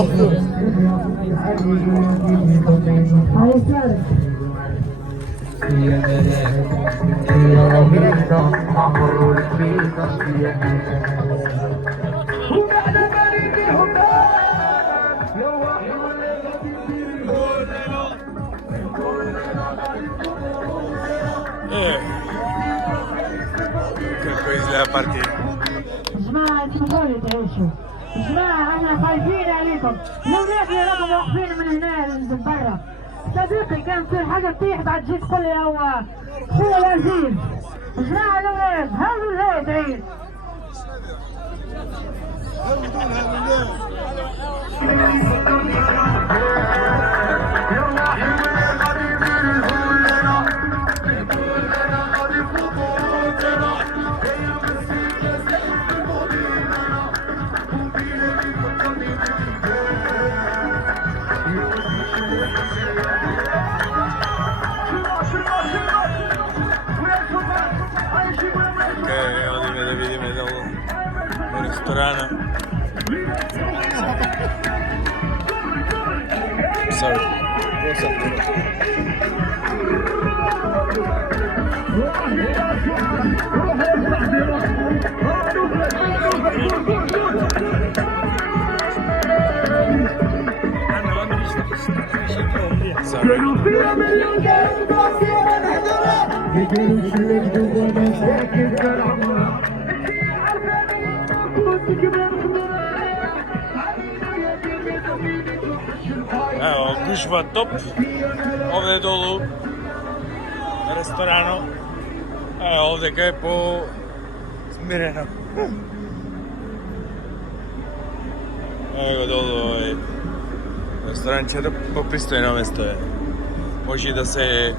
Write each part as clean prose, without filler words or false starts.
Kako izgleda partija? جماعة تفضلوا تعيشوا. جماعة أنا خايفين عليكم. لو نحن رقم واقفين من هنا من برا. صديقي كان تصير حاجة تطيح بعد تجي تقول لي هو أخويا العزيز. جماعة الأولاد هاو الهيد عيد. Restorana. Sorry. What's up? Evo, gužva top, ovde dolu, restorano, evo ovde ga je po smireno. Evo dolu ovaj restoran će da popristojno mesto je, može da se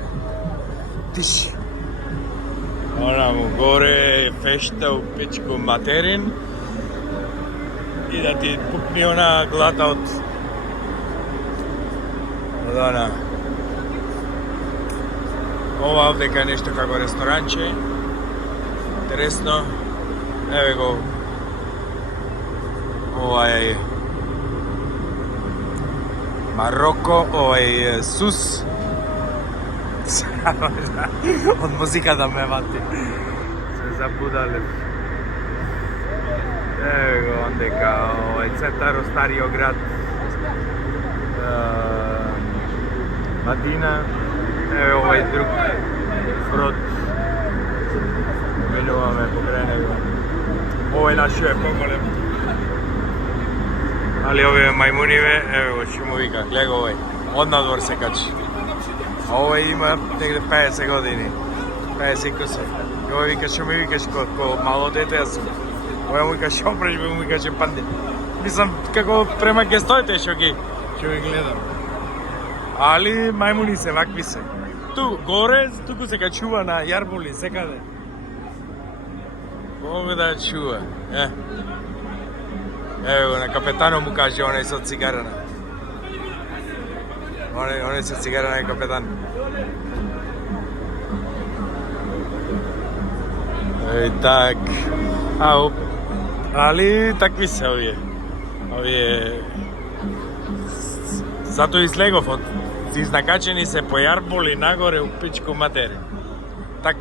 tiši. Onamo gore je fešta u pičku materin i da ti pukni ona glata od ona. Ova ovde je nešto kako restoranče. Interesno. Evo go. Ovaj Maroko, ovaj sus. Od muzika da me vati. Se zabudale. Evo go, onda je kao ovaj centar u Stario grad. Madina, evo ovaj drug brod, minува me покрај него. Овој нашиот е поголем. Али овие мајмуниве, ево го што му вика, гледа го овој, од надвор се качи. А овој има негде 50 години, 50 куса. И овој вика, што ми викаш ко мало дете, јас сум. Овој му вика, што преш, му вика, че панде. Мислам, како према ке стоите, што ги гледам. Али мајмуни се, вакви се. Ту, горе, туку се качува на јарболи, секаде. Кога да чува, Ево, на капетано му каже, оној со цигарана. Оној со цигарана е капетан. Так. Али такви се овие. Овие... Зато и слегов од изнакачени се по јарболи нагоре у пичку матери. Так.